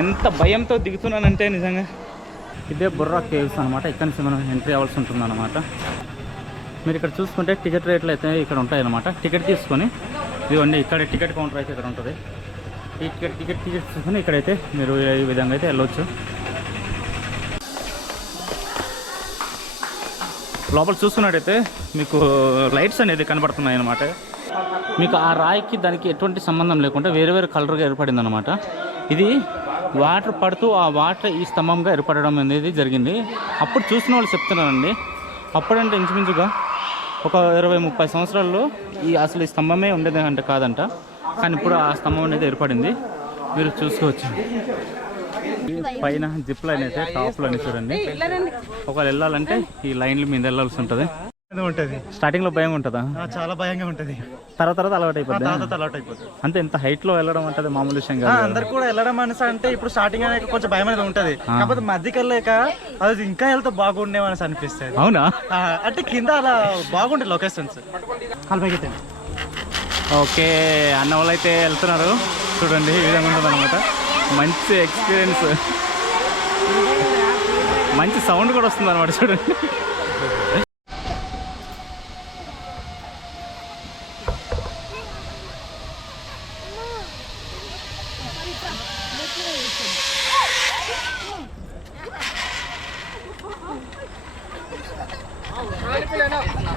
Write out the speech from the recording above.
ఎంత భయంతో దిగుతున్నానంటే నిజంగా. ఇదే బుర్రా కేవ్స్ అనమాట ఇక్కడ నుంచి మనం ఎంట్రీ అవ్వాల్సి ఉంటుంది అనమాట మీరు ఇక్కడ చూసుకుంటే టికెట్ రేట్లు అయితే ఇక్కడ ఉంటాయి అనమాట టికెట్ తీసుకొని ఇదిగోండి ఇక్కడ టికెట్ కౌంటర్ అయితే ఇక్కడ ఉంటుంది. ఈ టికెట్ టికెట్ టికెట్ తీసుకొని ఇక్కడైతే మీరు ఈ విధంగా అయితే వెళ్ళొచ్చు. లోపల చూసుకున్నట్టయితే మీకు లైట్స్ అనేది కనబడుతున్నాయి అనమాట మీకు ఆ రాయికి దానికి ఎటువంటి సంబంధం లేకుండా వేరే వేరే కలర్గా ఏర్పడింది అనమాట ఇది వాటర్ పడుతూ ఆ వాటర్ ఈ స్తంభంగా ఏర్పడడం అనేది జరిగింది. అప్పుడు చూసిన వాళ్ళు చెప్తున్నారండి. అప్పుడంటే ఇంచుమించుగా ఒక ఇరవై ముప్పై సంవత్సరాల్లో ఈ అసలు ఈ స్తంభమే ఉండేది అంటే కాదంట. కానీ ఇప్పుడు ఆ స్తంభం అనేది ఏర్పడింది. మీరు చూసుకోవచ్చు. పైన జిప్ లైన్ అయితే టాప్ లైన్ చూడండి. ఒకవేళ వెళ్ళాలంటే ఈ లైన్ల మీద వెళ్ళాల్సి ఉంటుంది. ఉంటది. స్టార్టింగ్లో భయం ఉంటుందా? చాలా భయంగా ఉంటది. తర్వాత తర్వాత అలవాటు అయిపోద్ది తర్వాత అలవాటు అయిపోతుంది అంతే ఎంత హైట్లో వెళ్ళడం అంటే మామూలు విషయం కాదు అందరు కూడా వెళ్ళడం అనేసి అంటే ఇప్పుడు స్టార్టింగ్ అనేది కొంచెం భయం అనేది ఉంటది. కాకపోతే మధ్యకి వెళ్ళాక అది ఇంకా వెళ్తే బాగుండే అనేసి అనిపిస్తుంది. అవునా? అంటే కింద అలా బాగుండే లొకేషన్స్ కాల్పైకి ఓకే అన్న వాళ్ళు అయితే వెళ్తున్నారు. చూడండి ఈ విధంగా ఉంటుంది అనమాట మంచి ఎక్స్పీరియన్స్ మంచి సౌండ్ కూడా వస్తుంది అనమాట చూడండి. i'm trying to Thank out.